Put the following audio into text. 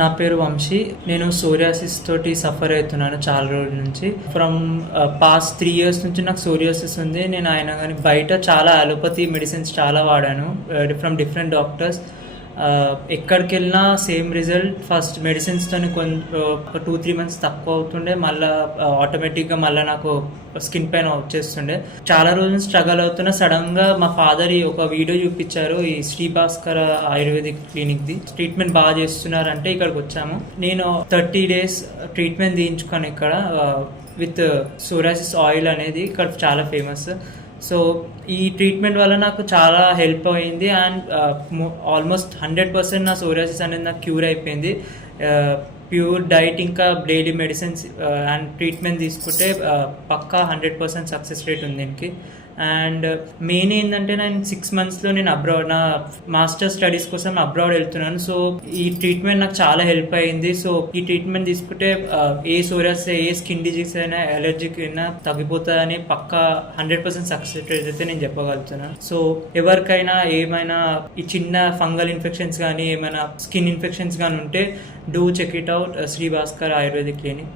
నా పేరు వంశీ. నేను సోరియాసిస్ తోటి సఫర్ అవుతున్నాను చాలా రోజుల నుంచి. ఫ్రమ్ పాస్ట్ 3 years నుంచి నాకు సోరియాసిస్ ఉంది. నేను అయినా కానీ బయట చాలా అలోపతి మెడిసిన్స్ చాలా వాడాను ఫ్రమ్ డిఫరెంట్ డాక్టర్స్. ఎక్కడికి వెళ్ళినా సేమ్ రిజల్ట్. ఫస్ట్ మెడిసిన్స్తో ఒక 2-3 months తక్కువ అవుతుండే, మళ్ళీ ఆటోమేటిక్గా మళ్ళీ నాకు స్కిన్ పెయిన్ వచ్చేస్తుండే. చాలా రోజులు స్ట్రగల్ అవుతున్నా. సడన్గా మా ఫాదర్ ఒక వీడియో చూపించారు, ఈ శ్రీ భాస్కర్ ఆయుర్వేదిక్ క్లినిక్ది. ట్రీట్మెంట్ బాగా చేస్తున్నారంటే ఇక్కడికి వచ్చాము. నేను 30 days ట్రీట్మెంట్ తీయించుకొని ఇక్కడ విత్ సోరియాసిస్ ఆయిల్ అనేది ఇక్కడ చాలా ఫేమస్. సో ఈ ట్రీట్మెంట్ వల్ల నాకు చాలా హెల్ప్ అయింది అండ్ ఆల్మోస్ట్ 100% నా సోరియాసిస్ అనేది నాకు క్యూర్ అయిపోయింది. ప్యూర్ డైట్ ఇంకా డైలీ మెడిసిన్స్ అండ్ ట్రీట్మెంట్ తీసుకుంటే పక్కా 100% సక్సెస్ రేట్ ఉంది దీనికి. అండ్ మెయిన్ ఏంటంటే నేను 6 monthsలో నేను అబ్రాడ్ నా మాస్టర్ స్టడీస్ కోసం అబ్రాడ్ వెళ్తున్నాను. సో ఈ ట్రీట్మెంట్ నాకు చాలా హెల్ప్ అయింది. సో ఈ ట్రీట్మెంట్ తీసుకుంటే ఏ సోరియాసిస్, ఏ స్కిన్ డిజీజ్ అయినా, ఎలర్జీకి అయినా తగ్గిపోతుందని పక్కా 100% సక్సెస్ రేట్ అయితే నేను చెప్పగలుగుతున్నాను. సో ఎవరికైనా ఏమైనా ఈ చిన్న ఫంగల్ ఇన్ఫెక్షన్స్ కానీ ఏమైనా స్కిన్ ఇన్ఫెక్షన్స్ కానీ ఉంటే do check it out Shri Bhaskar Ayurvedic clinic.